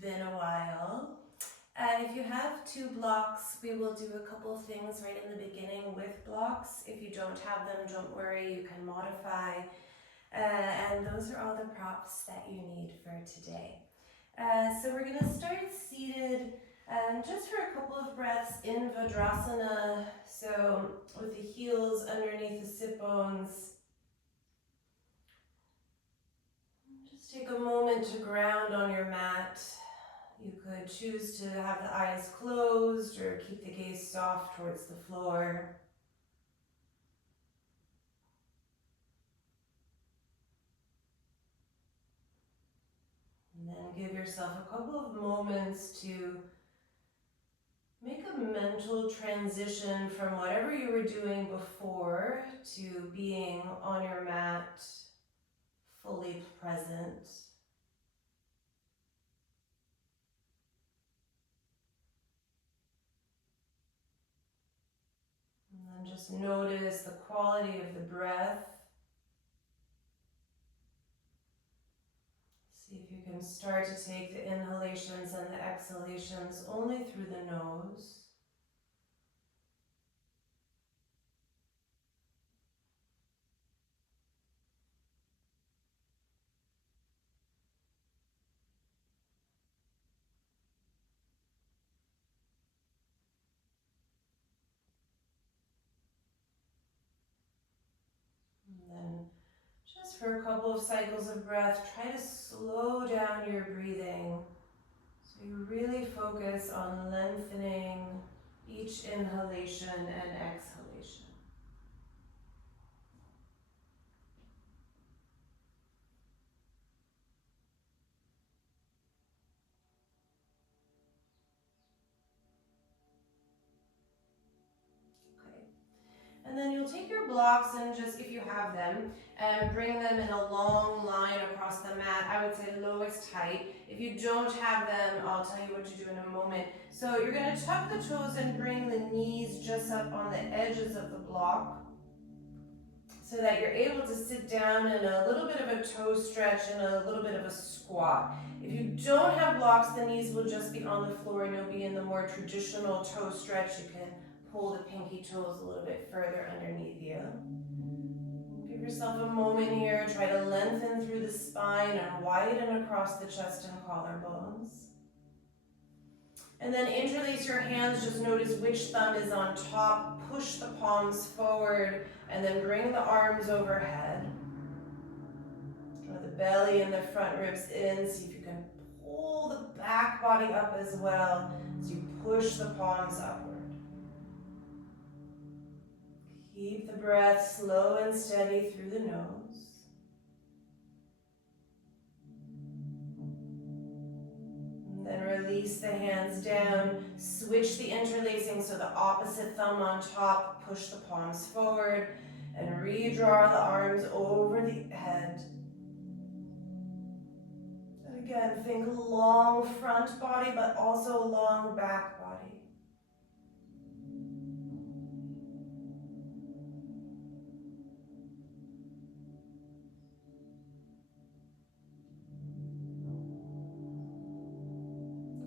been a while. If you have two blocks, we will do a couple of things right in the beginning with blocks. If you don't have them, don't worry, you can modify. And those are all the props that you need for today. So we're going to start seated just for a couple of breaths in Vajrasana. So with the heels underneath the sit bones. Just take a moment to ground on your mat. You could choose to have the eyes closed or keep the gaze soft towards the floor. And then give yourself a couple of moments to make a mental transition from whatever you were doing before to being on your mat, fully present. And then just notice the quality of the breath. See if you can start to take the inhalations and the exhalations only through the nose. And then just for a couple of cycles of breath, try to slow down your breathing. So you really focus on lengthening each inhalation and exhalation. Okay. And then you'll take your blocks and just, if you have them, and bring them in a long line across the mat. I would say lowest height. If you don't have them, I'll tell you what to do in a moment. So you're going to tuck the toes and bring the knees just up on the edges of the block, so that you're able to sit down in a little bit of a toe stretch and a little bit of a squat. If you don't have blocks, the knees will just be on the floor and you'll be in the more traditional toe stretch. You can pull the pinky toes a little bit further underneath you. Give yourself a moment here. Try to lengthen through the spine and widen across the chest and collarbones. And then interlace your hands. Just notice which thumb is on top. Push the palms forward and then bring the arms overhead. Draw the belly and the front ribs in. See if you can pull the back body up as well as you push the palms upward. Keep the breath slow and steady through the nose. And then release the hands down. Switch the interlacing, so the opposite thumb on top. Push the palms forward and redraw the arms over the head. And again, think long front body, but also long back body.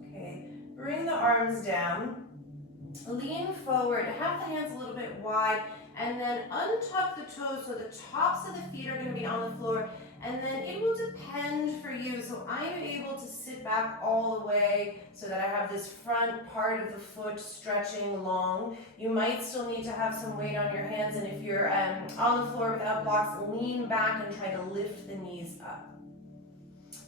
Okay, bring the arms down. Lean forward, have the hands a little bit wide, and then untuck the toes so the tops of the feet are going to be on the floor, and then it will depend for you. So I am able to sit back all the way so that I have this front part of the foot stretching long. You might still need to have some weight on your hands, and if you're on the floor without blocks, lean back and try to lift the knees up.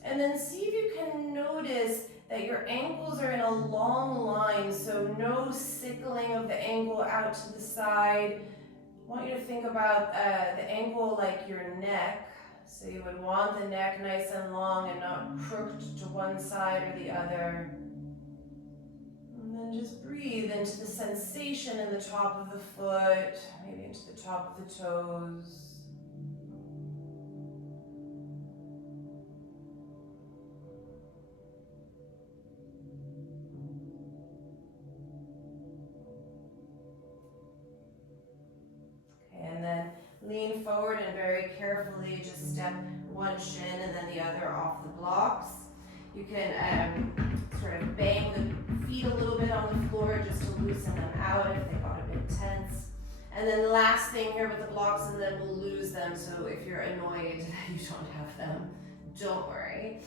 And then see if you can notice that your ankles are in a long line, so no sickling of the ankle out to the side. I want you to think about the ankle like your neck. So you would want the neck nice and long and not crooked to one side or the other. And then just breathe into the sensation in the top of the foot, maybe into the top of the toes. And then lean forward and very carefully just step one shin and then the other off the blocks. You can sort of bang the feet a little bit on the floor just to loosen them out if they got a bit tense. And then the last thing here with the blocks, and then we'll lose them, so if you're annoyed that you don't have them, don't worry.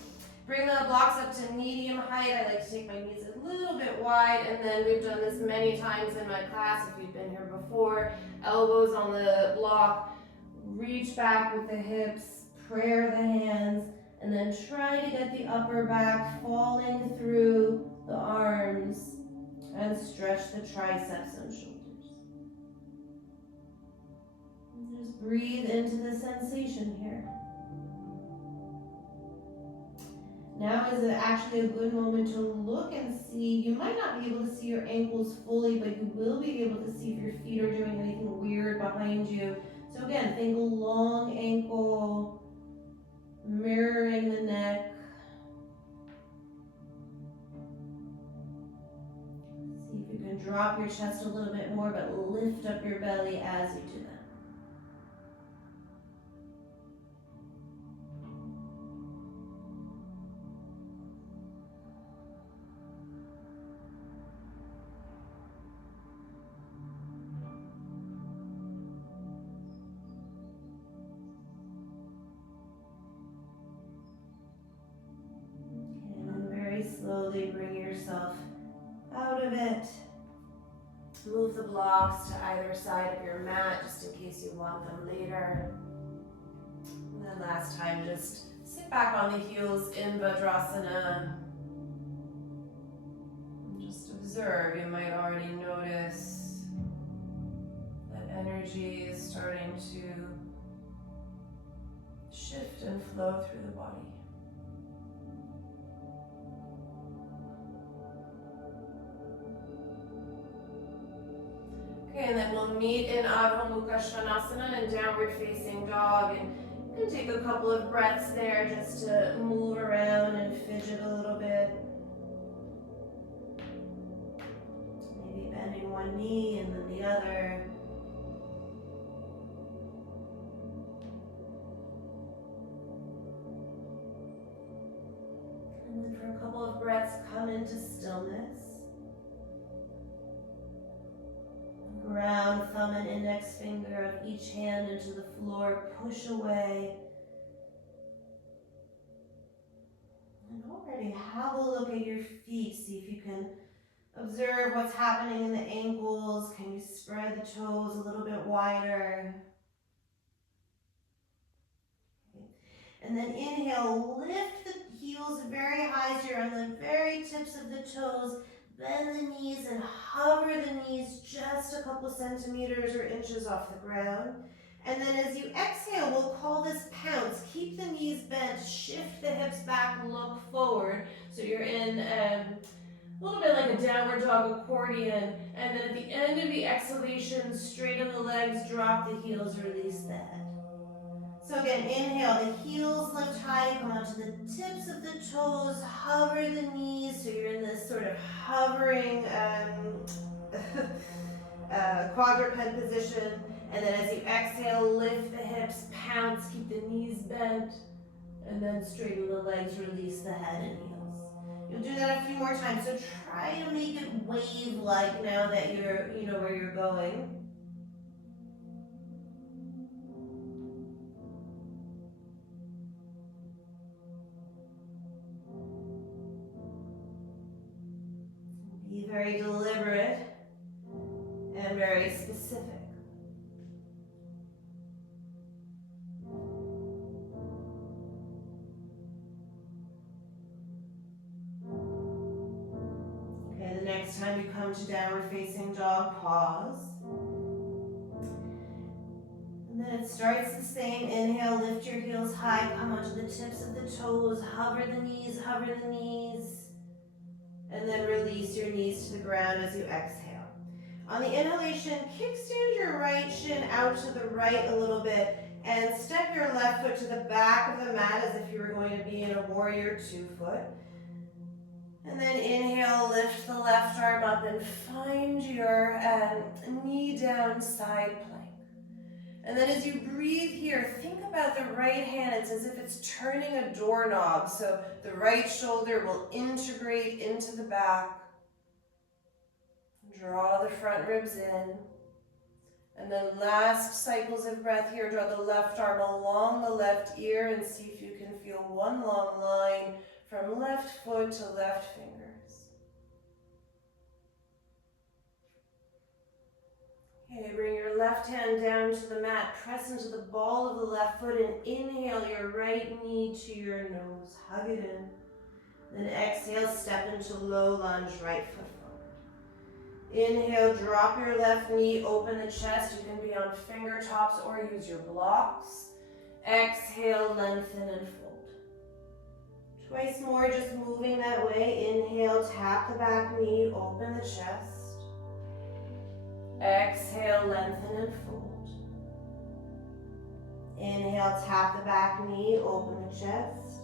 Bring the blocks up to medium height. I like to take my knees a little bit wide, and then we've done this many times in my class if you've been here before. Elbows on the block, reach back with the hips, prayer the hands, and then try to get the upper back falling through the arms and stretch the triceps and shoulders. Just breathe into the sensation here. Now is actually a good moment to look and see. You might not be able to see your ankles fully, but you will be able to see if your feet are doing anything weird behind you. So again, think long ankle, mirroring the neck. See if you can drop your chest a little bit more, but lift up your belly as you do that. Slowly bring yourself out of it. Move the blocks to either side of your mat just in case you want them later. And then last time, just sit back on the heels in Vajrasana. And just observe. You might already notice that energy is starting to shift and flow through the body. Okay, and then we'll meet in Adho Mukha Svanasana and downward facing dog. And you can take a couple of breaths there just to move around and fidget a little bit. Maybe bending one knee and then the other. And then for a couple of breaths, come into stillness. Ground thumb and index finger of each hand into the floor, push away. And already have a look at your feet, see if you can observe what's happening in the ankles. Can you spread the toes a little bit wider? Okay. And then inhale, lift the heels very high so you're on the very tips of the toes. Bend the knees and hover the knees just a couple centimeters or inches off the ground. And then as you exhale, we'll call this pounce. Keep the knees bent, shift the hips back, look forward. So you're in a little bit like a downward dog accordion. And then at the end of the exhalation, straighten the legs, drop the heels, release the head. So again, inhale, the heels lift high, come onto the tips of the toes, hover the knees, so you're in this sort of hovering quadruped position. And then as you exhale, lift the hips, pounce, keep the knees bent, and then straighten the legs, release the head and heels. You'll do that a few more times, so try to make it wave-like now that you know where you're going. Be very deliberate and very specific. Okay, the next time you come to downward facing dog, pause. And then it starts the same. Inhale, lift your heels high, come onto the tips of the toes, hover the knees, and then release your knees to the ground as you exhale. On the inhalation, kickstand your right shin out to the right a little bit and step your left foot to the back of the mat as if you were going to be in a warrior 2 foot. And then inhale, lift the left arm up and find your knee down side plank. And then as you breathe here, think about the right hand. It's as if it's turning a doorknob. So the right shoulder will integrate into the back. Draw the front ribs in. And then last cycles of breath here, draw the left arm along the left ear and see if you can feel one long line from left foot to left fingers. Okay, bring your left hand down to the mat, press into the ball of the left foot and inhale your right knee to your nose, hug it in. Then exhale, step into low lunge, right foot forward. Inhale, drop your left knee, open the chest. You can be on fingertips or use your blocks. Exhale, lengthen and fold. Twice more, just moving that way. Inhale, tap the back knee, open the chest. Exhale, lengthen and fold. Inhale, tap the back knee, open the chest.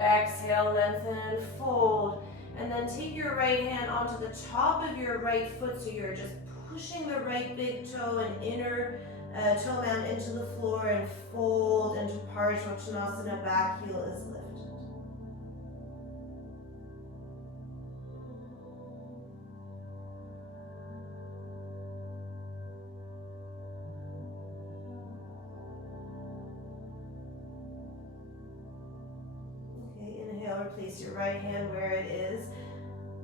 Exhale, lengthen and fold. And then take your right hand onto the top of your right foot, so you're just pushing the right big toe and inner toe mound into the floor and fold into Hanumanasana, back heel is lifted. Place your right hand where it is.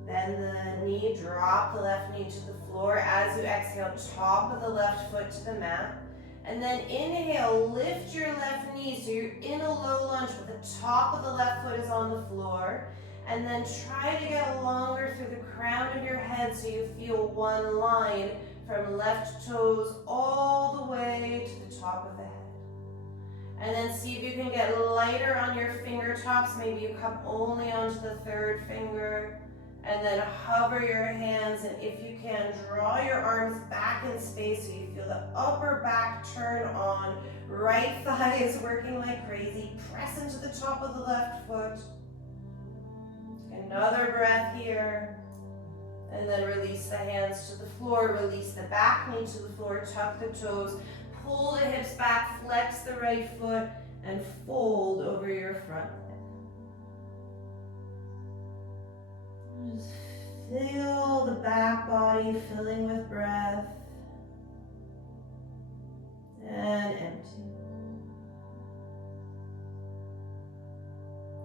Bend the knee, drop the left knee to the floor. As you exhale, top of the left foot to the mat. And then inhale, lift your left knee so you're in a low lunge, but the top of the left foot is on the floor. And then try to get longer through the crown of your head so you feel one line from left toes all the way to the top of the head. And then see if you can get lighter on your fingertips. Maybe you come only onto the third finger. And then hover your hands. And if you can, draw your arms back in space so you feel the upper back turn on. Right thigh is working like crazy. Press into the top of the left foot. Another breath here. And then release the hands to the floor. Release the back knee to the floor. Tuck the toes. Pull the hips back, flex the right foot, and fold over your front leg. Just feel the back body filling with breath. And empty.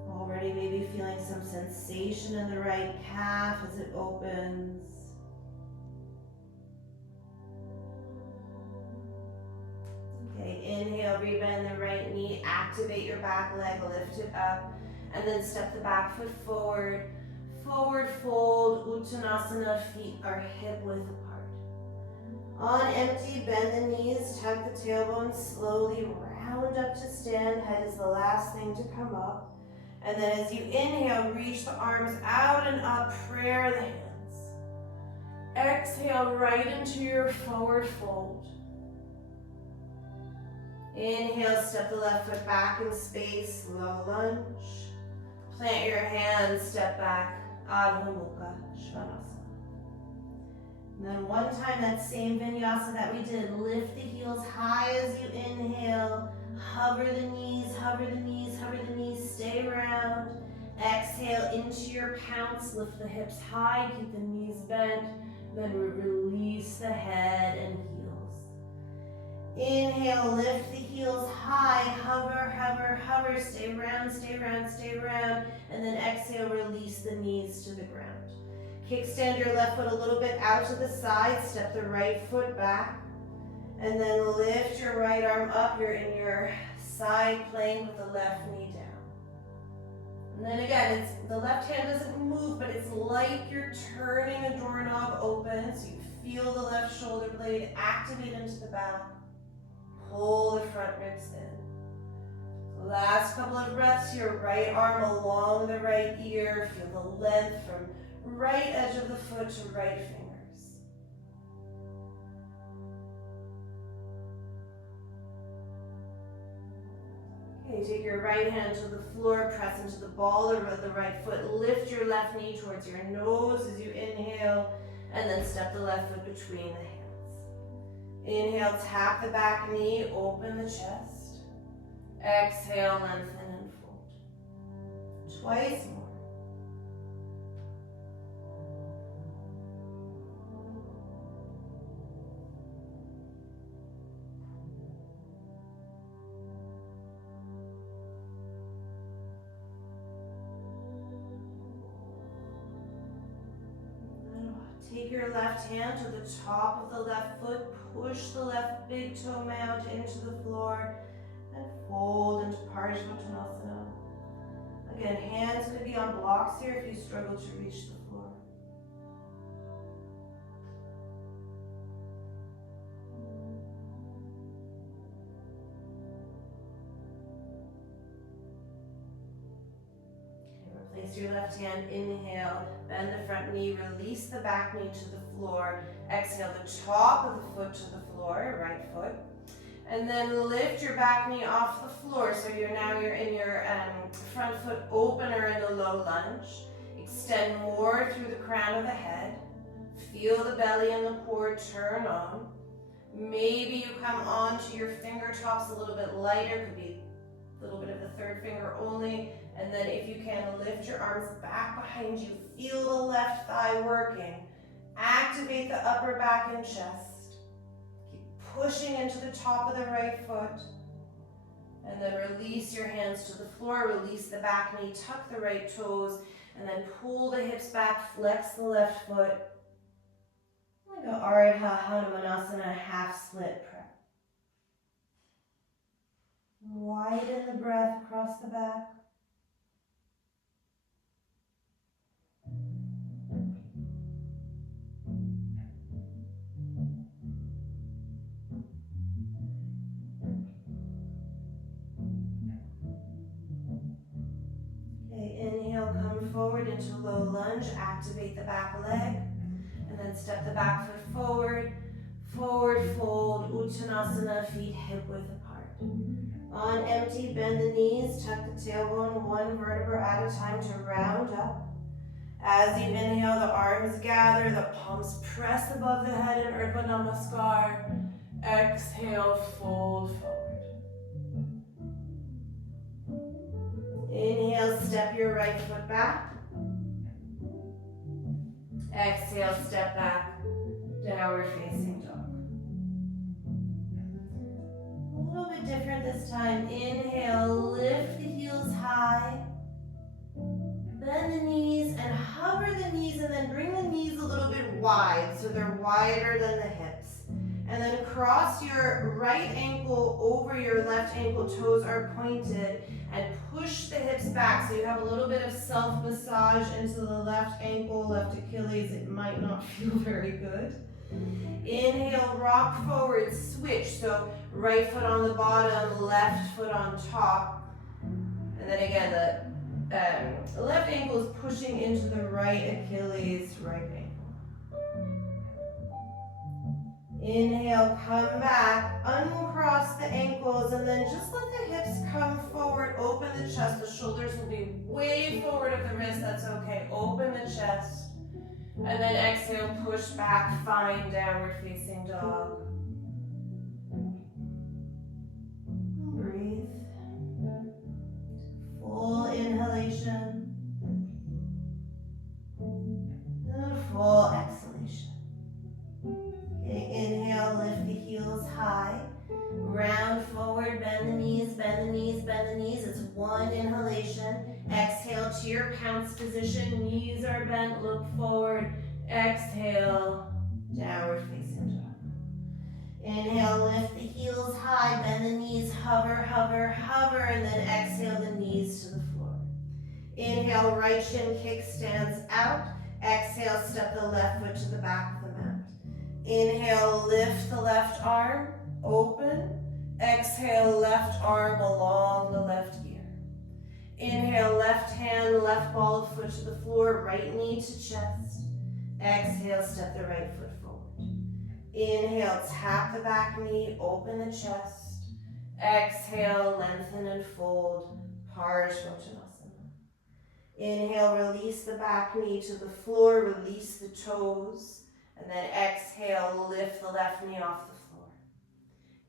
Already maybe feeling some sensation in the right calf as it opens. Okay, inhale, rebend the right knee, activate your back leg, lift it up, and then step the back foot forward. Forward fold, Uttanasana, feet are hip width apart. On empty, bend the knees, tuck the tailbone, slowly round up to stand. Head is the last thing to come up. And then as you inhale, reach the arms out and up, prayer the hands. Exhale right into your forward fold. Inhale, step the left foot back in space, low lunge. Plant your hands, step back, Adho Mukha Svanasana. And then one time, that same vinyasa that we did, lift the heels high as you inhale. Hover the knees, hover the knees, hover the knees, stay round. Exhale into your pounce, lift the hips high, keep the knees bent. Then release the head and heels. Inhale, lift the heels high, hover, hover, hover, stay round, stay round, stay round. And then exhale, release the knees to the ground. Kickstand your left foot a little bit out to the side, step the right foot back. And then lift your right arm up. You're in your side plank with the left knee down. And then again, the left hand doesn't move, but it's like you're turning a doorknob open. So you feel the left shoulder blade activate into the back. Pull the front ribs in. Last couple of breaths here. Right arm along the right ear. Feel the length from right edge of the foot to right fingers. Okay, take your right hand to the floor, press into the ball of the right foot, lift your left knee towards your nose as you inhale, and then step the left foot between the hands. Inhale, tap the back knee, open the chest. Exhale, lengthen and fold. Twice more. Take your left hand to the top of the left foot, push the left big toe mound into the floor, and fold into Parsvottanasana. Again, hands could be on blocks here if you struggle to reach the floor. Place your left hand, inhale, bend the front knee, release the back knee to the floor. Exhale, the top of the foot to the floor, right foot. And then lift your back knee off the floor. So you're in your front foot opener in the low lunge. Extend more through the crown of the head. Feel the belly and the core turn on. Maybe you come onto your fingertips a little bit lighter, could be a little bit of the third finger only. And then if you can, lift your arms back behind you. Feel the left thigh working. Activate the upper back and chest. Keep pushing into the top of the right foot. And then release your hands to the floor. Release the back knee. Tuck the right toes. And then pull the hips back. Flex the left foot. Like a Ardha Hanumanasana half split prep. Widen the breath across the back. Inhale, come forward into low lunge, activate the back leg, and then step the back foot forward, forward fold, Uttanasana, feet hip width apart. On empty, bend the knees, tuck the tailbone one vertebra at a time to round up. As you inhale, the arms gather, the palms press above the head in Urdhva Namaskar. Exhale, fold forward. Inhale, step your right foot back. Exhale, step back, downward facing dog. A little bit different this time. Inhale, lift the heels high. Bend the knees and hover the knees, and then bring the knees a little bit wide so they're wider than the hips. And then cross your right ankle over your left ankle, toes are pointed, and push the hips back so you have a little bit of self-massage into the left ankle, left Achilles. It might not feel very good. Inhale, rock forward, switch. So right foot on the bottom, left foot on top. And then again, the left ankle is pushing into the right Achilles, right ankle. Inhale, come back, uncross the ankles, and then just let the hips come forward, open the chest. The shoulders will be way forward of the wrist, that's okay. Open the chest. And then exhale, push back, find downward facing dog. Breathe. Full inhalation. And full exhalation. Okay, inhale, lift the heels high. Round forward, bend the knees, bend the knees, bend the knees. It's one inhalation. Exhale to your pounce position. Knees are bent, look forward. Exhale, downward facing dog. Inhale, lift the heels high, bend the knees, hover, hover, hover, and then exhale the knees to the floor. Inhale, right shin kick stands out. Exhale, step the left foot to the back of the mat. Inhale, lift the left arm, open. Exhale, left arm along the left ear. Inhale, left hand, left ball of foot to the floor, right knee to chest. Exhale, step the right foot forward. Inhale, tap the back knee, open the chest. Exhale, lengthen and fold, Parsvottanasana. Inhale, release the back knee to the floor, release the toes. And then exhale, lift the left knee off the floor.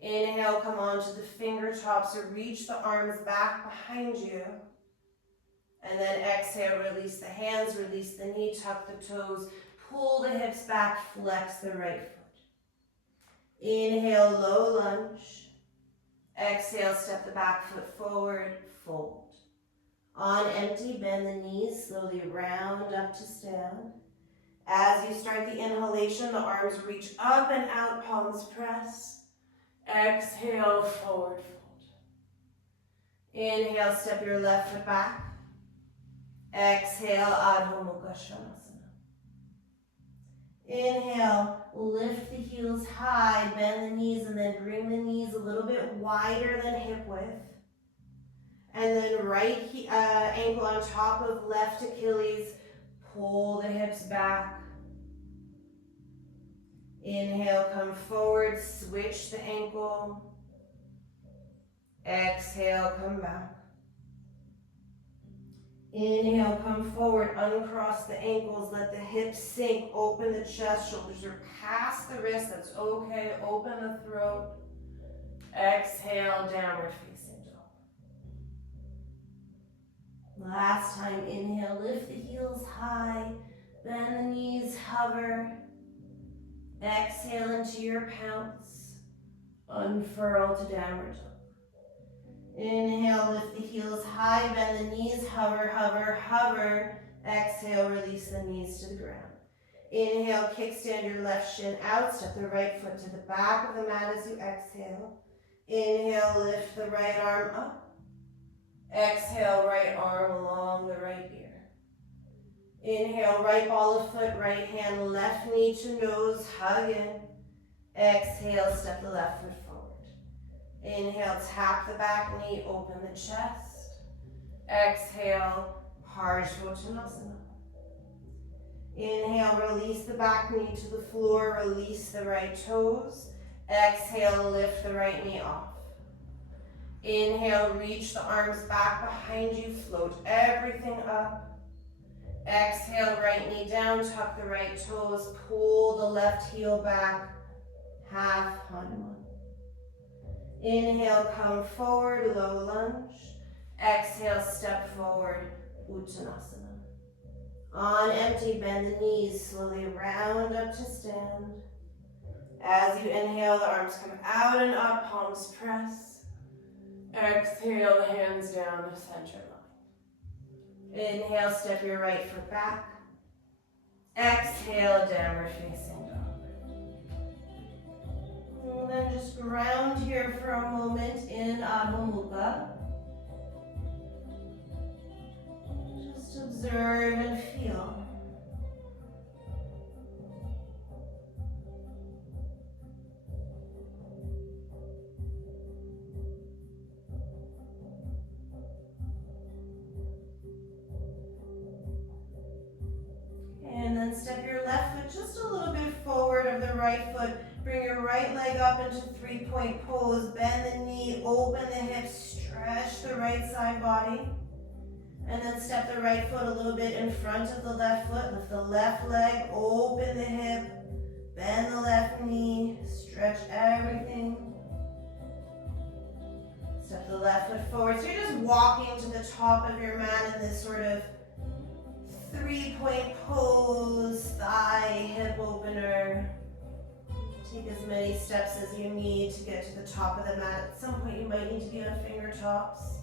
Inhale, come onto the fingertops or reach the arms back behind you. And then exhale, release the hands, release the knee, tuck the toes, pull the hips back, flex the right foot. Inhale, low lunge. Exhale, step the back foot forward, fold. On empty, bend the knees, slowly round up to stand. As you start the inhalation, the arms reach up and out, palms press. Exhale, forward fold. Inhale, step your left foot back. Exhale, Adho Mukha Svanasana. Inhale, lift the heels high, bend the knees, and then bring the knees a little bit wider than hip width. And then right ankle on top of left Achilles, pull the hips back. Inhale, come forward, switch the ankle. Exhale, come back. Inhale, come forward, uncross the ankles, let the hips sink, open the chest, shoulders are past the wrist, that's okay, open the throat. Exhale, downward facing dog. Last time, inhale, lift the heels high, bend the knees, hover. Exhale into your pounce, unfurl to downward dog. Inhale, lift the heels high, bend the knees, hover, hover, hover. Exhale, release the knees to the ground. Inhale, kickstand your left shin out, step the right foot to the back of the mat as you exhale. Inhale, lift the right arm up. Exhale, right arm along the right ear. Inhale, right ball of foot, right hand, left knee to nose, hug in. Exhale, step the left foot forward. Inhale, tap the back knee, open the chest. Exhale, Parsvottanasana. Inhale, release the back knee to the floor, release the right toes. Exhale, lift the right knee off. Inhale, reach the arms back behind you, float everything up. Exhale, right knee down, tuck the right toes, pull the left heel back, half Hanuman. Inhale, come forward, low lunge. Exhale, step forward, Uttanasana. On empty, bend the knees, slowly round up to stand. As you inhale, the arms come out and up, palms press. Exhale, the hands down to center line. Inhale, step your right foot back. Exhale, downward facing dog. And then just ground here for a moment in Adho Mukha. Just observe and feel. And then step your left foot just a little bit forward of the right foot. Bring your right leg up into three-point pose. Bend the knee, open the hips, stretch the right side body. And then step the right foot a little bit in front of the left foot. Lift the left leg, open the hip, bend the left knee, stretch everything. Step the left foot forward. So you're just walking to the top of your mat in this sort of three-point pose, thigh, hip opener. Take as many steps as you need to get to the top of the mat. At some point you might need to be on fingertops.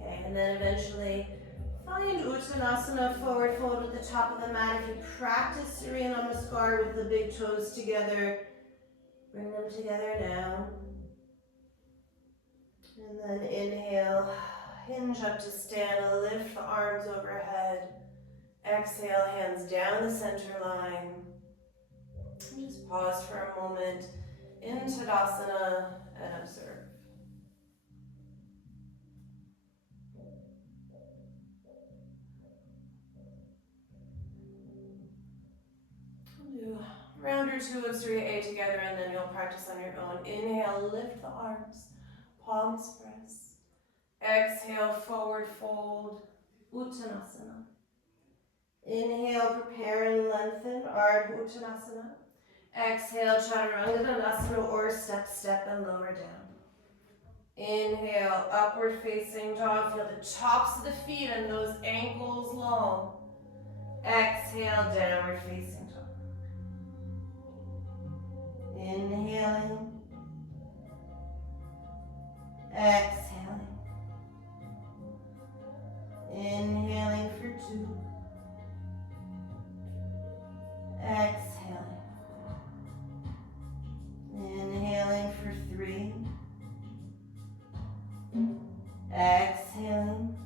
Okay, and then eventually find Uttanasana, forward fold at the top of the mat. If you practice Surya Namaskar with the big toes together, bring them together now. And then inhale, hinge up to stand, lift the arms overhead. Exhale, hands down the center line. And just pause for a moment in Tadasana and observe. Do round or two of Surya A together, and then you'll practice on your own. Inhale, lift the arms, palms press. Exhale, forward fold, Uttanasana. Inhale, prepare and lengthen, Ardha Uttanasana. Exhale, Chaturanga Dandasana or step and lower down. Inhale, upward facing dog. Feel the tops of the feet and those ankles long. Exhale, downward facing dog. Inhaling. Exhaling. Inhaling for 2. Exhaling. Inhaling for 3. Exhaling.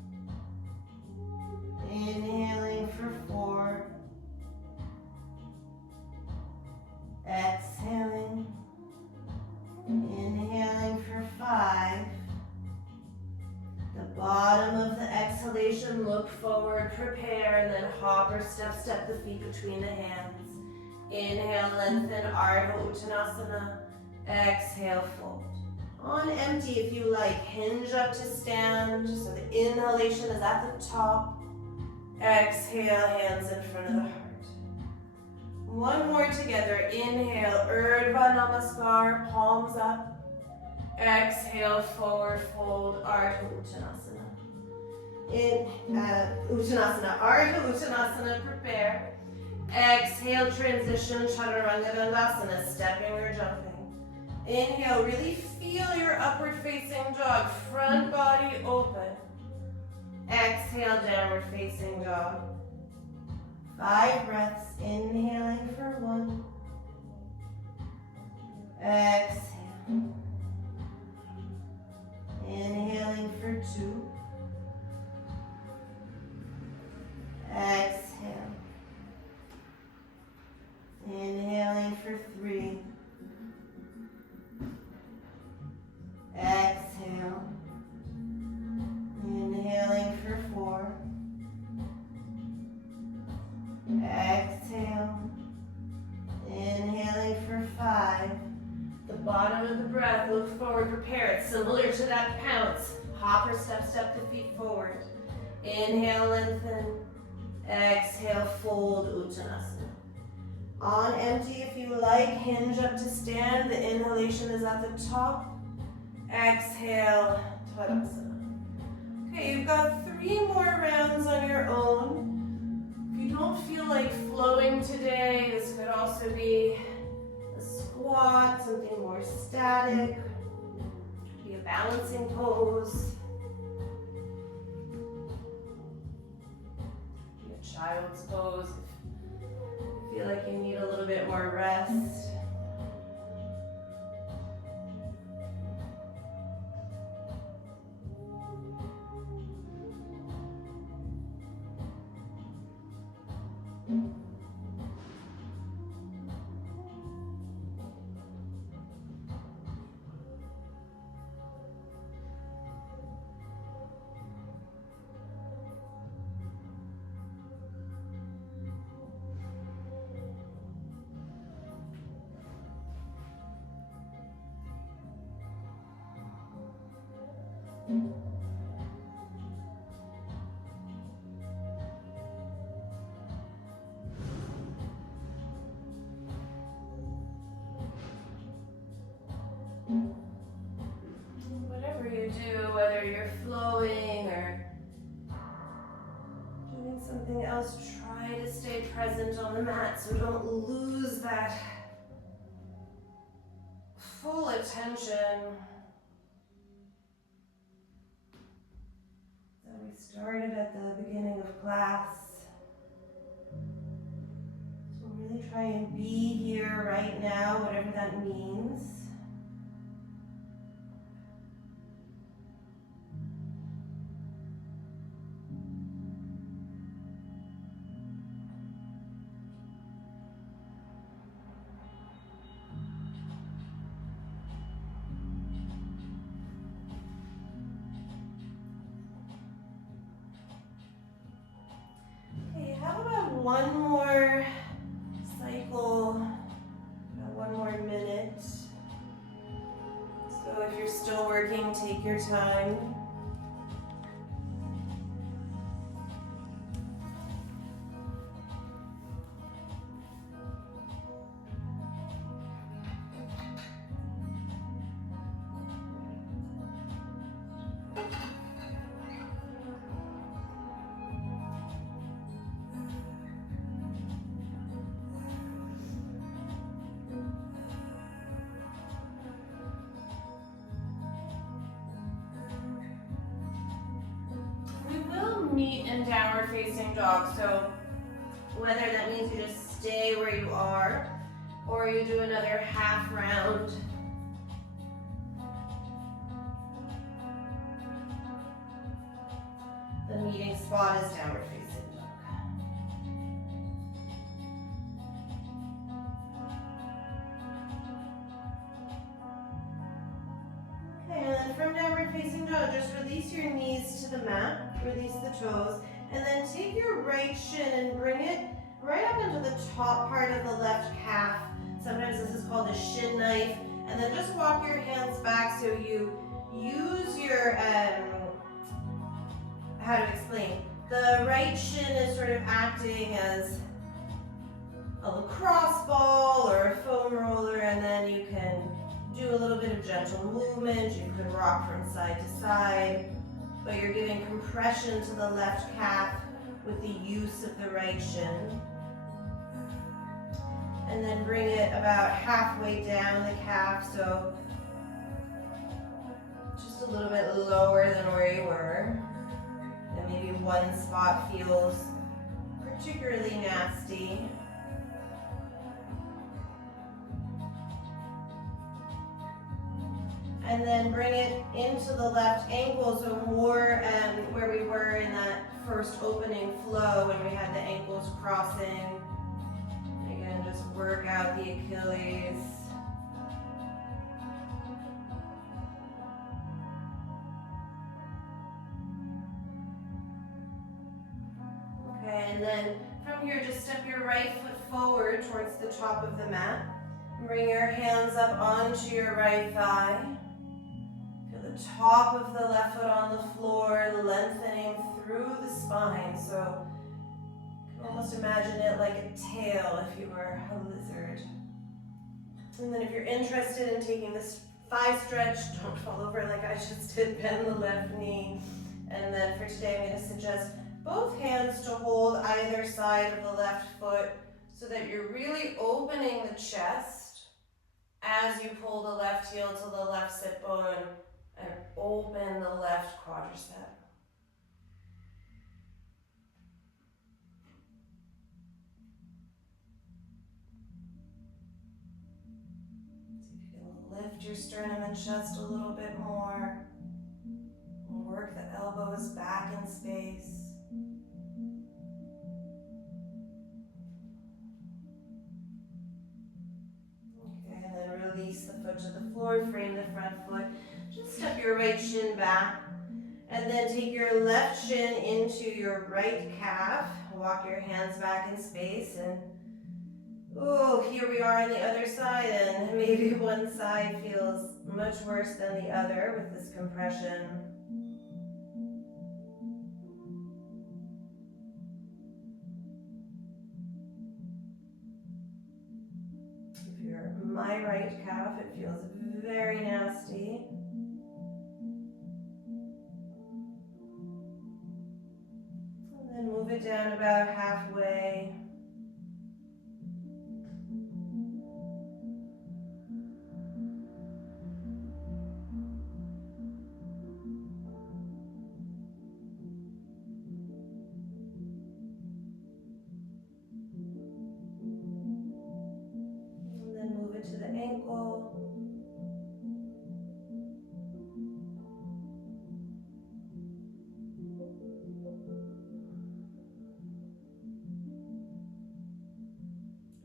Inhaling for 4. Exhaling. Inhaling for 5. The bottom of the exhalation, look forward, prepare, and then hop or step the feet between the hands. Inhale, lengthen, Ardha Uttanasana. Exhale, fold. On empty, if you like, hinge up to stand. So the inhalation is at the top. Exhale, hands in front of the heart. One more together. Inhale, Urdhva Namaskar, palms up. Exhale, forward fold, Ardha Uttanasana. Uttanasana, Ardha Uttanasana, prepare. Exhale, transition, Chaturanga Dandasana, stepping or jumping. Inhale, really feel your upward facing dog, front body open. Exhale, downward facing dog. 5 breaths, inhaling for 1. Exhale. Inhaling for 2. Exhale. Inhaling for 3. Exhale. Inhaling for 4. Exhale. Inhaling for 5. The bottom of the breath, look forward, prepare it. Similar to that pounce. Hop or step the feet forward. Inhale, lengthen. Exhale, fold, Uttanasana. On empty, if you like, hinge up to stand. The inhalation is at the top. Exhale, Tadasana. Okay, you've got 3 more rounds on your own. If you don't feel like flowing today, this could also be a squat, something more static, be a balancing pose, be a child's pose if you feel like you need a little bit more rest. Whatever you do, whether you're flowing or doing something else, try to stay present on the mat so don't lose that full attention that we started at the beginning of class. So really try and be here right now, whatever that means. One more cycle, one more minute. So if you're still working, take your time. downward facing dog. So whether that means you just stay where you are or you do another half round. The meeting spot is downward facing dog. Okay, and then from downward facing dog, just release your knees to the mat, release the toes, and then take your right shin and bring it right up into the top part of the left calf. Sometimes this is called a shin knife. And then just walk your hands back so you use your, how to explain? The right shin is sort of acting as a lacrosse ball or a foam roller, and then you can do a little bit of gentle movement. You can rock from side to side, but you're giving compression to the left calf with the use of the right shin. And then bring it about halfway down the calf, so just a little bit lower than where you were. And maybe one spot feels particularly nasty. And then bring it into the left ankle, so more where we were in that first opening flow when we had the ankles crossing. Again, just work out the Achilles. Okay, and then from here, just step your right foot forward towards the top of the mat. Bring your hands up onto your right thigh. Feel the top of the left foot on the floor, lengthening through the spine. So you can almost imagine it like a tail if you were a lizard. And then if you're interested in taking this thigh stretch, don't fall over like I just did, bend the left knee. And then for today, I'm going to suggest both hands to hold either side of the left foot so that you're really opening the chest as you pull the left heel to the left sit bone and open the left quadricep. Lift your sternum and chest a little bit more. Work the elbows back in space. Okay, and then release the foot to the floor, frame the front foot. Just step your right shin back. And then take your left shin into your right calf. Walk your hands back in space and oh, here we are on the other side, and maybe one side feels much worse than the other with this compression. If you're my right calf, it feels very nasty. And then move it down about halfway. To the ankle.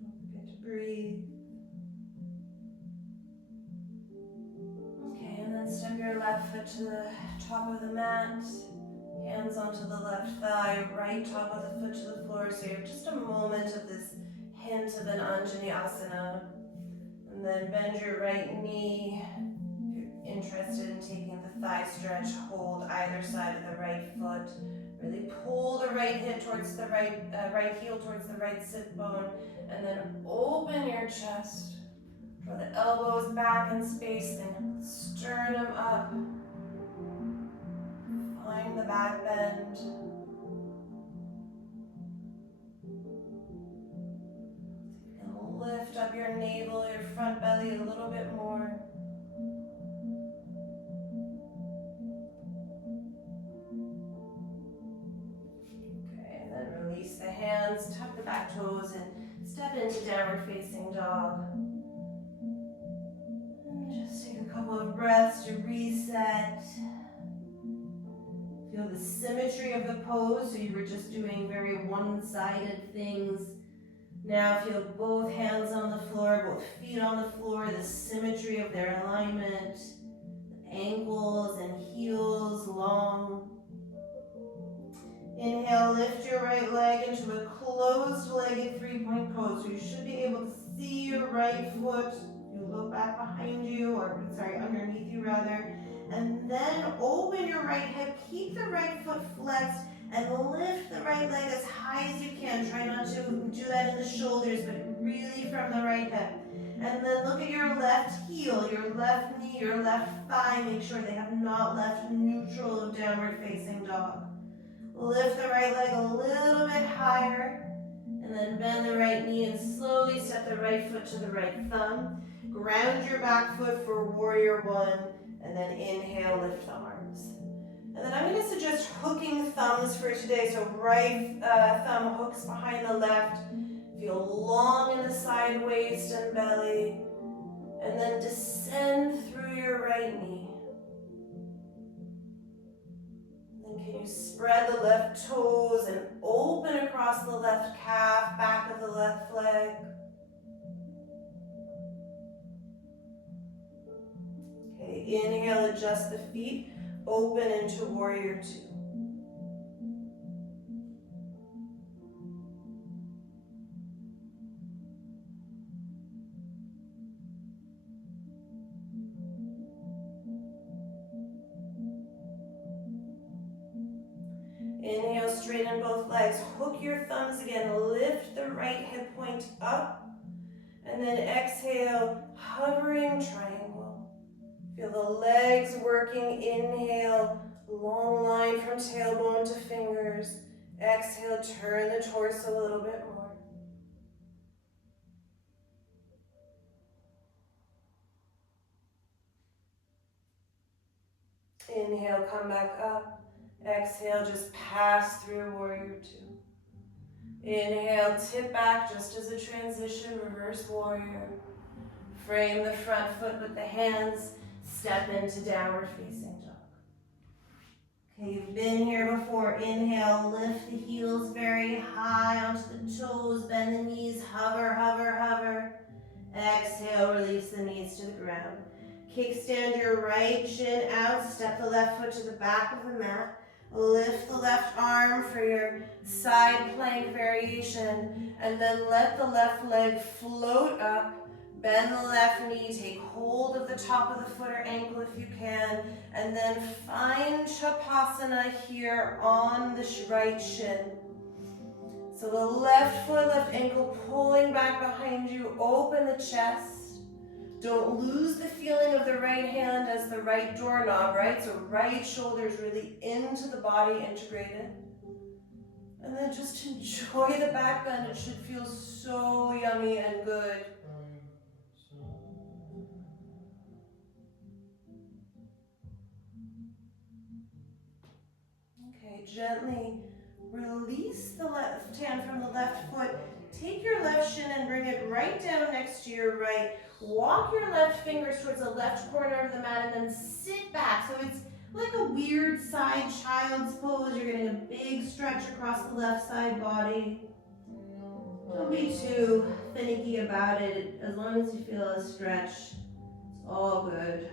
Don't forget to breathe. Okay, and then step your left foot to the top of the mat. Hands onto the left thigh, right top of the foot to the floor. So you have just a moment of this hint of an hanumanasana. And then bend your right knee. If you're interested in taking the thigh stretch, hold either side of the right foot. Really pull the right hip towards the right heel towards the right sit bone, and then open your chest. Draw the elbows back in space, then sternum up. Find the back bend. Lift up your navel, your front belly a little bit more. toes and step into downward facing dog. And just take a couple of breaths to reset. Feel the symmetry of the pose, so you were just doing very one-sided things. Now feel both hands on the floor, both feet on the floor, the symmetry of their alignment, ankles and heels long. Inhale, lift your right leg into a closed-legged three-point pose. So you should be able to see your right foot. You look back behind you, or sorry, underneath you rather. And then open your right hip, keep the right foot flexed, and lift the right leg as high as you can. Try not to do that in the shoulders, but really from the right hip. And then look at your left heel, your left knee, your left thigh. Make sure they have not left neutral of downward facing dog. Lift the right leg a little bit higher, and then bend the right knee and slowly step the right foot to the right thumb. Ground your back foot for warrior one, and then inhale, lift the arms. And then I'm going to suggest hooking thumbs for today. So right thumb hooks behind the left. Feel long in the side waist and belly. And then descend through your right knee. Then can you spread the left toes and open across the left calf, back of the left leg. Okay, inhale, adjust the feet. Open into warrior two. Inhale, straighten both legs. Hook your thumbs again. Lift the right hip point up. And then exhale, hovering triangle. Feel the legs working. Inhale, long line from tailbone to fingers. Exhale, turn the torso a little bit more. Inhale, come back up. Exhale, just pass through warrior two. Inhale, tip back just as a transition, reverse warrior. Frame the front foot with the hands. Step into downward facing dog. Okay, you've been here before. Inhale, lift the heels very high onto the toes. Bend the knees, hover, hover, hover. Exhale, release the knees to the ground. Kickstand your right shin out. Step the left foot to the back of the mat. Lift the left arm for your side plank variation, and then let the left leg float up. Bend the left knee, take hold of the top of the foot or ankle if you can, and then find Shavasana here on the right shin. So the left foot, left ankle pulling back behind you, open the chest. Don't lose the feeling of the right hand as the right doorknob, right? So right shoulder is really into the body, integrated. And then just enjoy the back bend. It should feel so yummy and good. Okay, gently release the left hand from the left foot. Take your left shin and bring it right down next to your right. Walk your left fingers towards the left corner of the mat and then sit back. So it's like a weird side child's pose. You're getting a big stretch across the left side body. Don't be too finicky about it. As long as you feel a stretch, it's all good.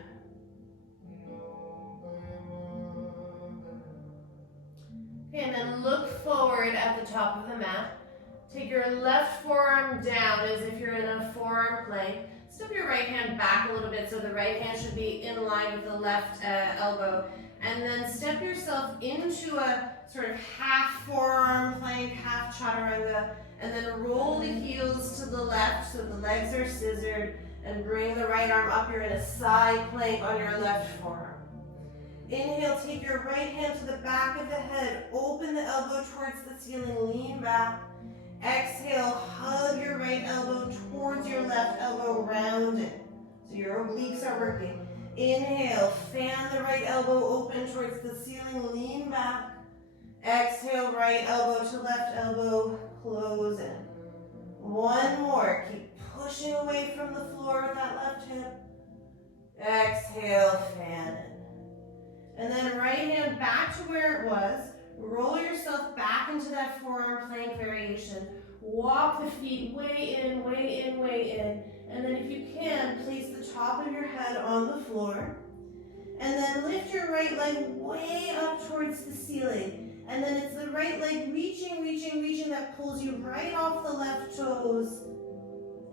Okay, and then look forward at the top of the mat. Take your left forearm down as if you're in a forearm plank. Step your right hand back a little bit so the right hand should be in line with the left elbow. And then step yourself into a sort of half forearm plank, half chaturanga. And then roll the heels to the left so the legs are scissored. And bring the right arm up. You're in a side plank on your left forearm. Inhale, take your right hand to the back of the head. Open the elbow towards the ceiling. Lean back. Exhale, hug your right elbow towards your left elbow, round it. So your obliques are working. Inhale, fan the right elbow open towards the ceiling, lean back. Exhale, right elbow to left elbow, close in. One more. Keep pushing away from the floor with that left hip. Exhale, fan in. And then right hand back to where it was. Roll yourself back into that forearm plank variation. Walk the feet way in, way in, way in. And then if you can, place the top of your head on the floor. And then lift your right leg way up towards the ceiling. And then it's the right leg reaching, reaching, reaching that pulls you right off the left toes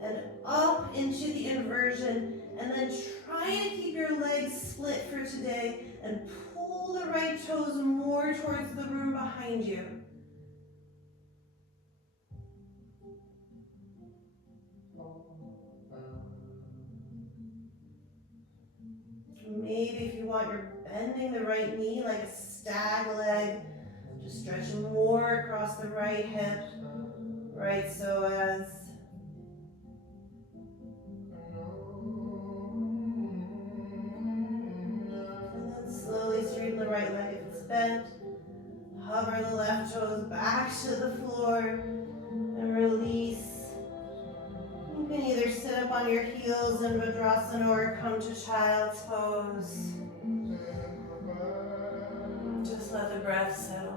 and up into the inversion. And then try to keep your legs split for today and pull the right toes more towards the room behind you. Maybe if you want, you're bending the right knee like a stag leg. Just stretch more across the right hip, right psoas. And then slowly straighten the right leg if it's bent. Hover the left toes back to the floor and release. You can either sit up on your heels in Vajrasana or come to child's pose. Just let the breath settle.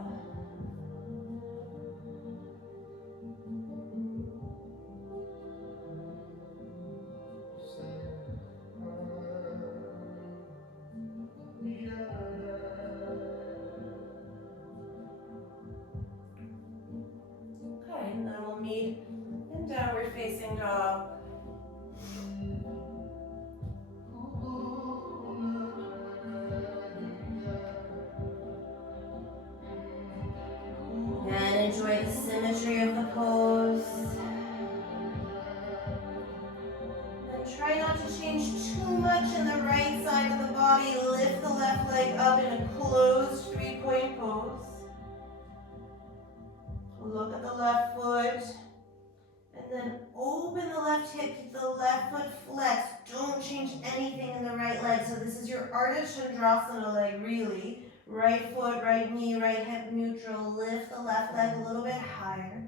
Okay, and then we'll meet in downward facing dog. And enjoy the symmetry of the pose. And try not to change too much in the right side of the body. Lift the left leg up in a closed three-point pose. Look at the left foot. And then open the left hip, keep the left foot flexed. Don't change anything in the right leg. So this is your Ardha Chandrasana leg, really. Right foot, right knee, right hip neutral. Lift the left leg a little bit higher.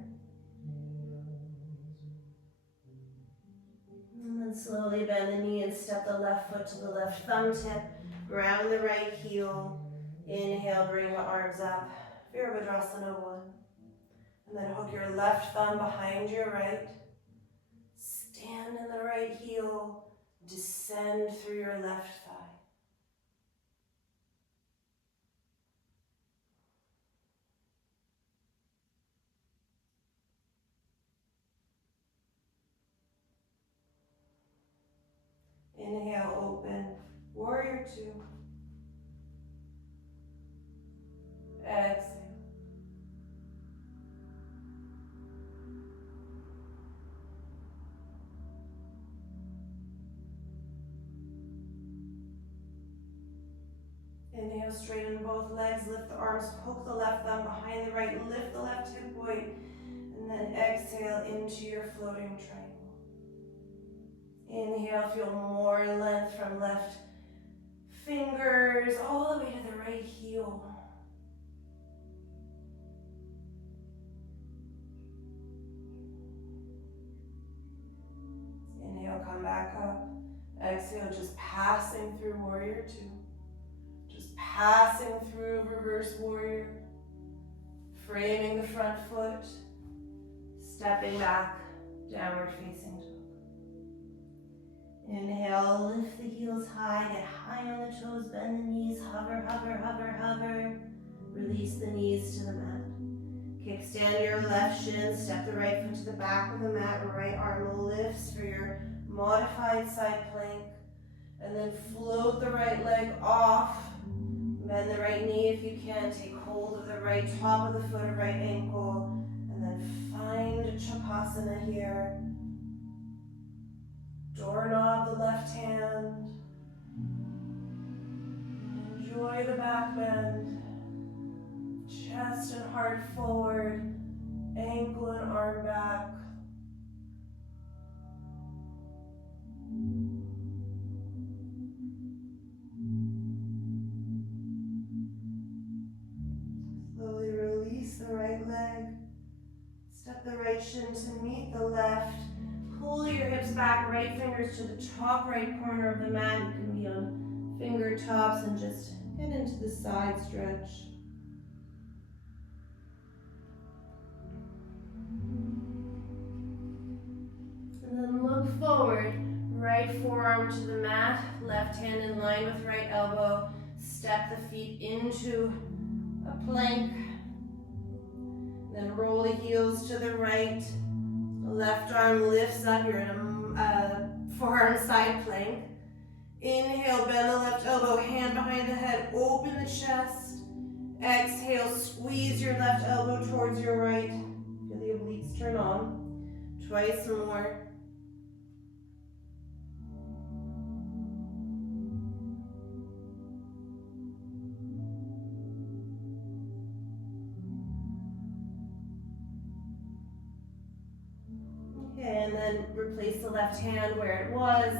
And then slowly bend the knee and step the left foot to the left thumb tip. Ground the right heel. Inhale, bring the arms up. Virabhadrasana 1. And then hook your left thumb behind your right. Stand in the right heel. Descend through your left thigh. Inhale, open. Warrior 2. Exhale. Inhale, straighten both legs, lift the arms, poke the left thumb behind the right, lift the left hip point, and then exhale into your floating triangle. Inhale, feel more length from left fingers all the way to the right heel. Inhale, come back up. Exhale, just passing through warrior 2. Passing through reverse warrior, framing the front foot, stepping back, downward facing dog. Inhale, lift the heels high, get high on the toes, bend the knees, hover, hover, hover, hover. Release the knees to the mat. Kickstand your left shin, step the right foot to the back of the mat, right arm lifts for your modified side plank, and then float the right leg off. Bend the right knee if you can. Take hold of the right top of the foot or right ankle. And then find Chapasana here. Doorknob the left hand. Enjoy the back bend. Chest and heart forward. Ankle and arm back. Slowly release the right leg. Step the right shin to meet the left. fingers to the top right corner of the mat. You can be on finger tops and just get into the side stretch. And then look forward, right forearm to the mat, left hand in line with right elbow. Step the feet into a plank. Then roll the heels to the right. The left arm lifts up. You're in a forearm side plank. Inhale, bend the left elbow, hand behind the head, open the chest. Exhale, squeeze your left elbow towards your right. Feel the obliques turn on. Twice more. Okay, and then replace the left hand where it was.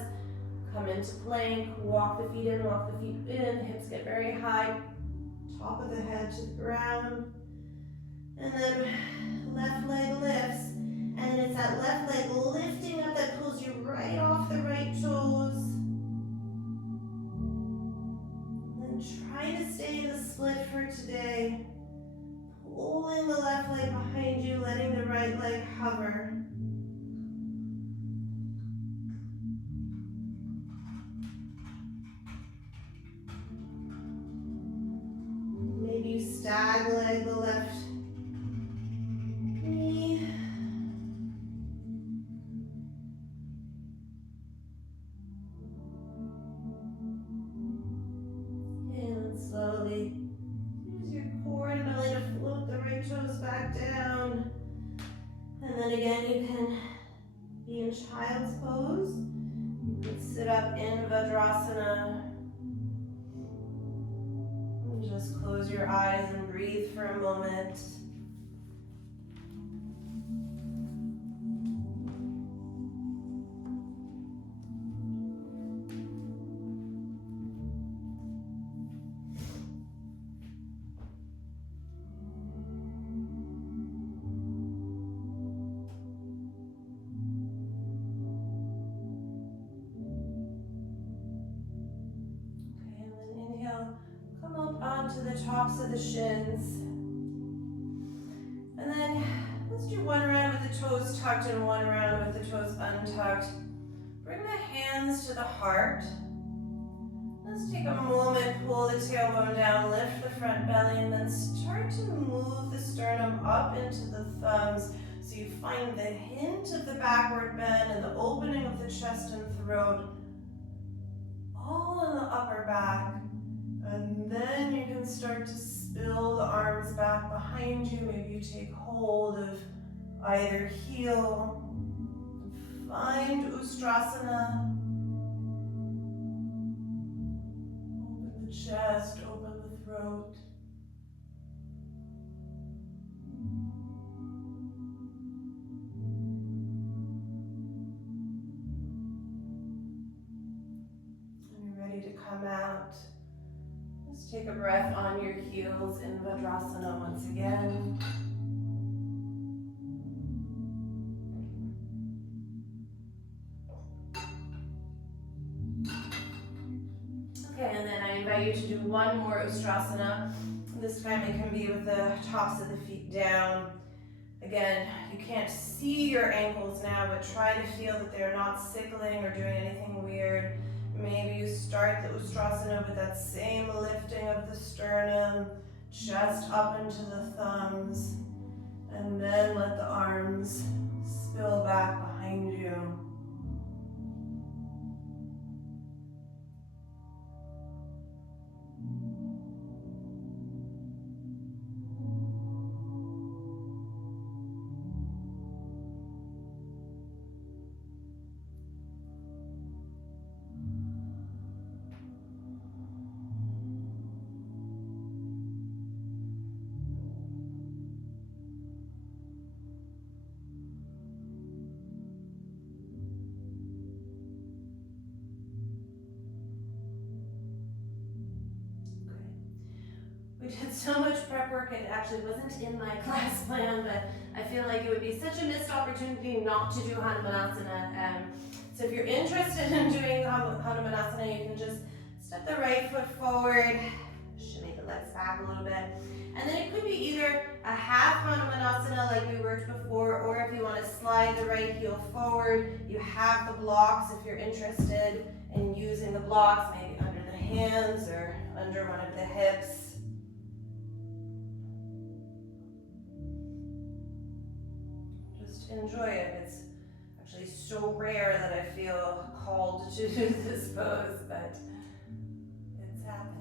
Come into plank, walk the feet in, walk the feet in. Hips get very high. Top of the head to the ground. And then left leg lifts. And it's that left leg lifting up that pulls you right off the right toes. And then try to stay in the split for today. Pulling the left leg behind you, letting the right leg hover. Maybe you stag leg the left knee. And slowly use your core and belly to float the right toes back down. And then again, you can be in child's pose. You could sit up in Vajrasana. And just close your eyes and breathe for a moment. Onto the tops of the shins. And then let's do one round with the toes tucked and one round with the toes untucked. Bring the hands to the heart. Let's take a moment, pull the tailbone down, lift the front belly, and then start to move the sternum up into the thumbs so you find the hint of the backward bend and the opening of the chest and throat all in the upper back. And then you can start to spill the arms back behind you. Maybe you take hold of either heel. Find Ustrasana. Open the chest, open the throat. And you're ready to come out. Just take a breath on your heels in Vajrasana once again. Okay, and then I invite you to do one more Ustrasana. This time it can be with the tops of the feet down. Again, you can't see your ankles now, but try to feel that they're not sickling or doing anything weird. Maybe you start the Ustrasana with that same lifting of the sternum, chest up into the thumbs, and then let the arms spill back behind you. We did so much prep work, it actually wasn't in my class plan, but I feel like it would be such a missed opportunity not to do hanumanasana. So if you're interested in doing hanumanasana, you can just step the right foot forward, shimmy the legs back a little bit. And then it could be either a half hanumanasana like we worked before, or if you want to slide the right heel forward, you have the blocks if you're interested in using the blocks, maybe under the hands or under one of the hips. Just enjoy it. It's actually so rare that I feel called to do this pose, but it's happening.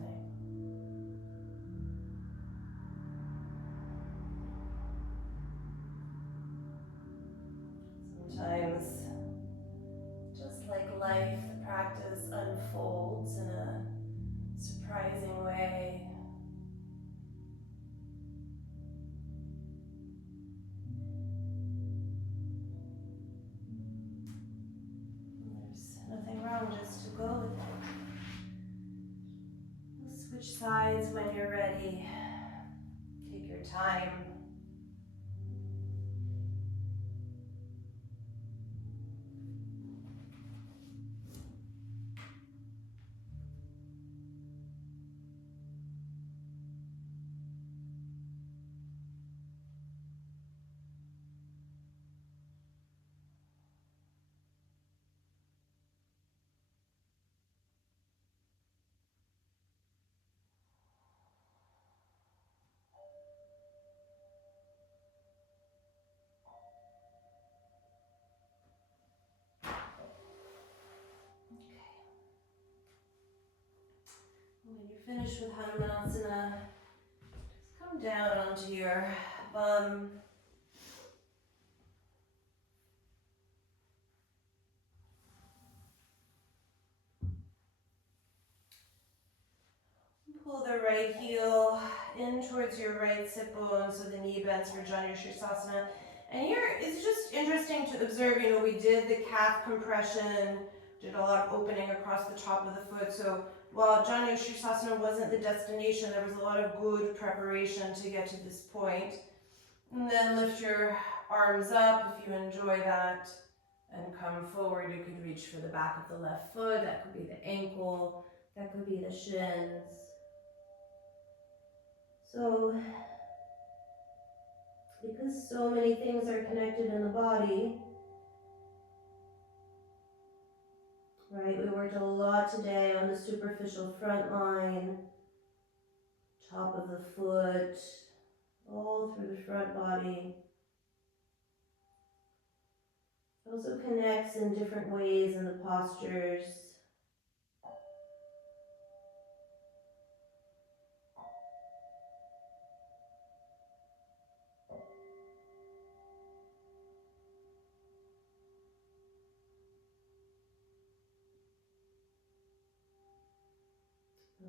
Sometimes, just like life, the practice unfolds in a surprising way. There's nothing wrong just to go with it. We'll switch sides when you're ready. Take your time. When you're finished with hanumanasana, just come down onto your bum. Pull the right heel in towards your right sit bone, so the knee bends for Janu Shirsasana. And here it's just interesting to observe, we did the calf compression, did a lot of opening across the top of the foot. So while Janu Shirsasana wasn't the destination, there was a lot of good preparation to get to this point. And then lift your arms up if you enjoy that, and come forward. You could reach for the back of the left foot. That could be the ankle. That could be the shins. So, because so many things are connected in the body, right? We worked a lot today on the superficial front line, top of the foot, all through the front body. It also connects in different ways in the postures.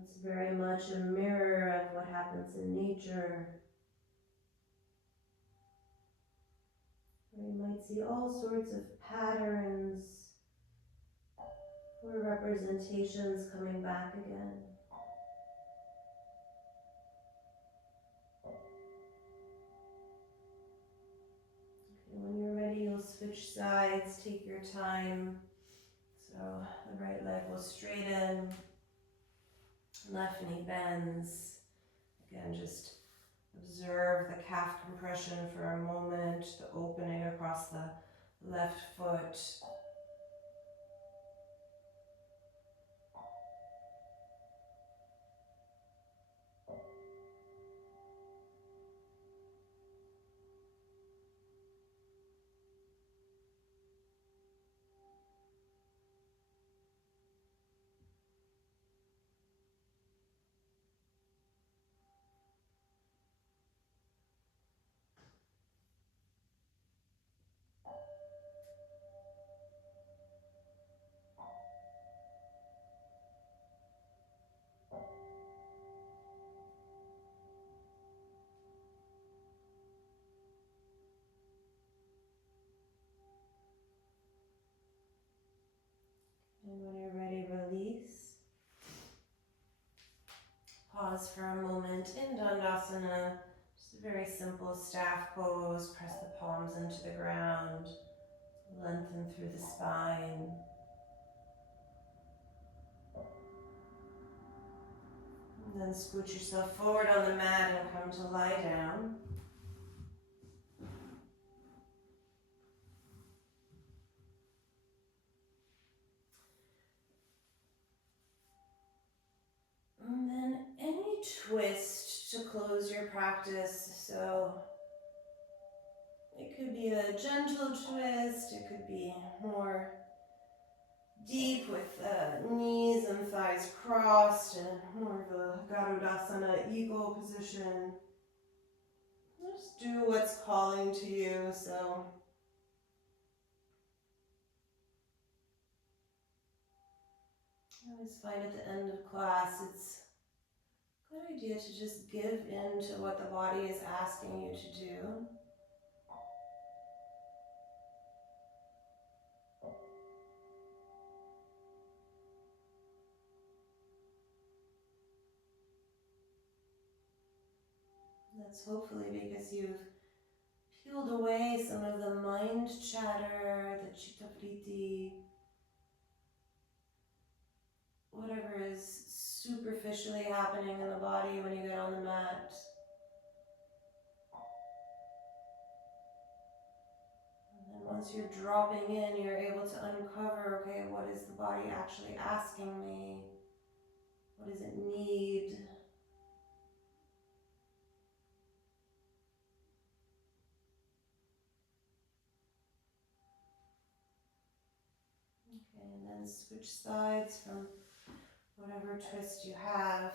It's very much a mirror of what happens in nature. Where you might see all sorts of patterns or representations coming back again. Okay, when you're ready, you'll switch sides, take your time. So the right leg will straighten, left knee bends. Again, just observe the calf compression for a moment, the opening across the left foot. And when you're ready, release. Pause for a moment in Dandasana. Just a very simple staff pose. Press the palms into the ground. Lengthen through the spine. And then scoot yourself forward on the mat and come to lie down. And then any twist to close your practice. So it could be a gentle twist, it could be more deep with knees and thighs crossed and more of a garudasana eagle position. Just do what's calling to you. So I always find at the end of class it's a good idea to just give in to what the body is asking you to do. That's hopefully because you've peeled away some of the mind chatter, the chitta vritti, whatever is superficially happening in the body when you get on the mat. And then once you're dropping in, you're able to uncover, okay, what is the body actually asking me? What does it need? Okay, and then switch sides from whatever twist you have.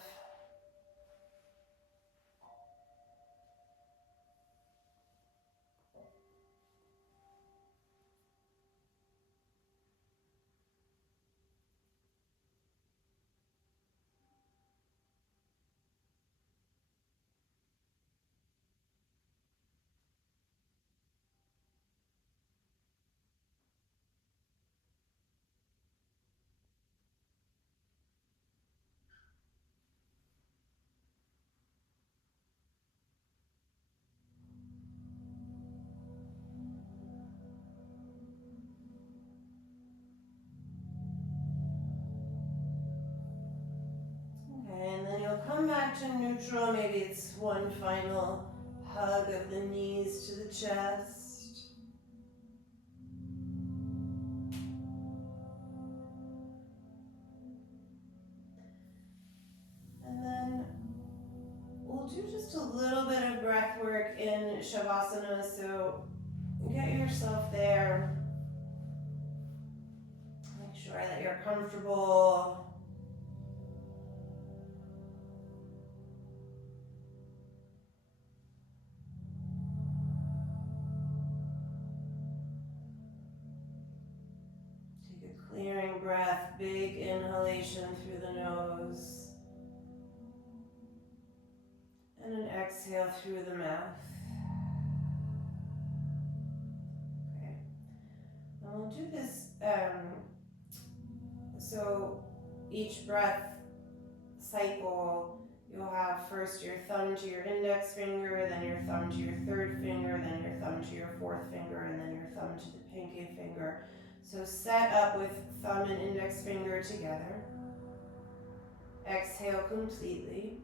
Okay, and then you'll come back to neutral. Maybe it's one final hug of the knees to the chest. And then we'll do just a little bit of breath work in Shavasana. So get yourself there. Make sure that you're comfortable. Take a clearing breath, big inhalation through the nose. And an exhale through the mouth. Okay. And we'll do this, so each breath cycle, you'll have first your thumb to your index finger, then your thumb to your third finger, then your thumb to your fourth finger, and then your thumb to the pinky finger. So set up with thumb and index finger together. Exhale completely.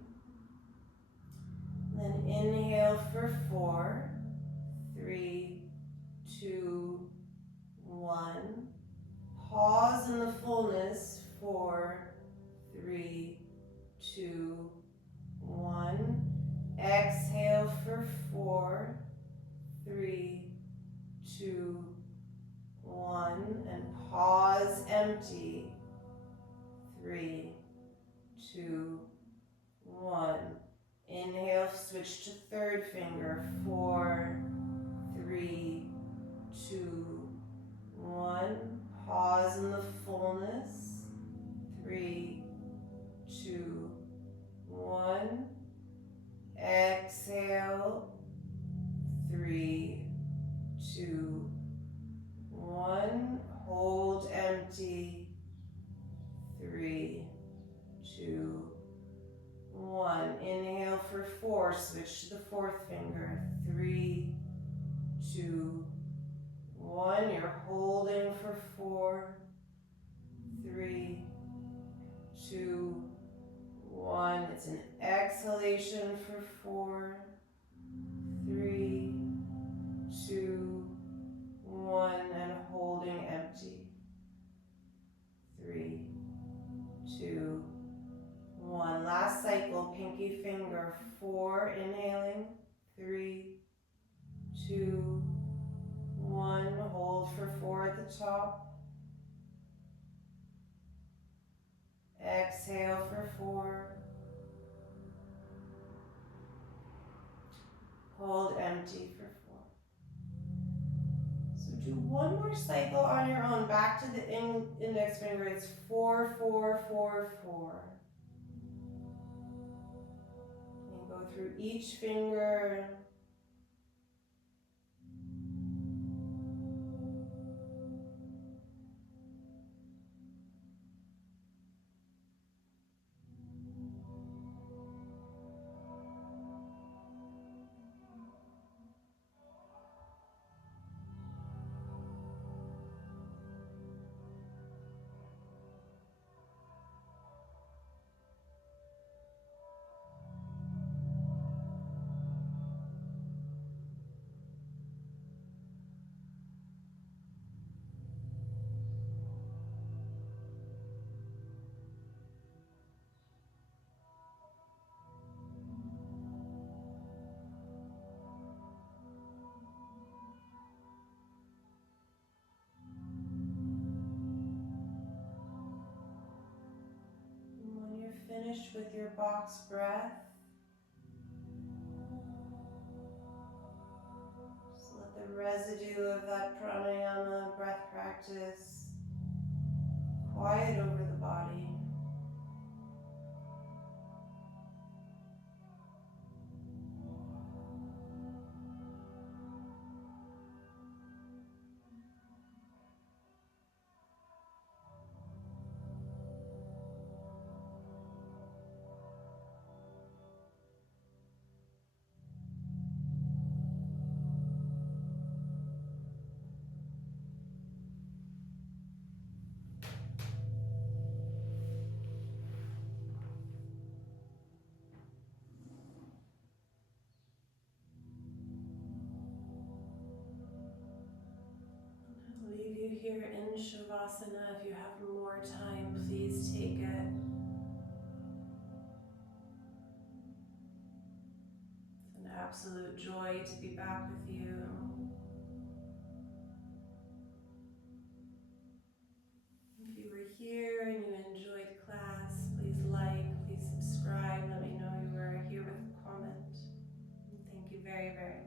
Then inhale for 4, 3, 2, 1. Pause in the fullness. 4, 3, 2, 1. Exhale for 4, 3, 2, 1. And pause empty. 3, 2, 1. Inhale, switch to third finger. 4, 3, 2, 1. Pause in the fullness. 3, 2, 1. Exhale. 3, 2, 1. Hold empty. 3, 2, 1. Inhale for 4. Switch to the fourth finger. 3, It's an exhalation for 4, 3, 2, 1, and holding empty. 3, 2, 1. Last cycle, pinky finger. 4, inhaling. 3, 2, 1. Hold for 4 at the top. Exhale for 4. Hold empty for 4. So do one more cycle on your own. Back to the index finger. It's 4, 4, 4, 4. And go through each finger. When you're finished with your box breath, just let the residue of that pranayama breath practice quiet over the body. I'll leave you here in Shavasana. If you have more time, please take it. It's an absolute joy to be back with you. If you were here and you enjoyed class, please like, please subscribe. Let me know you were here with a comment. And thank you very, very much.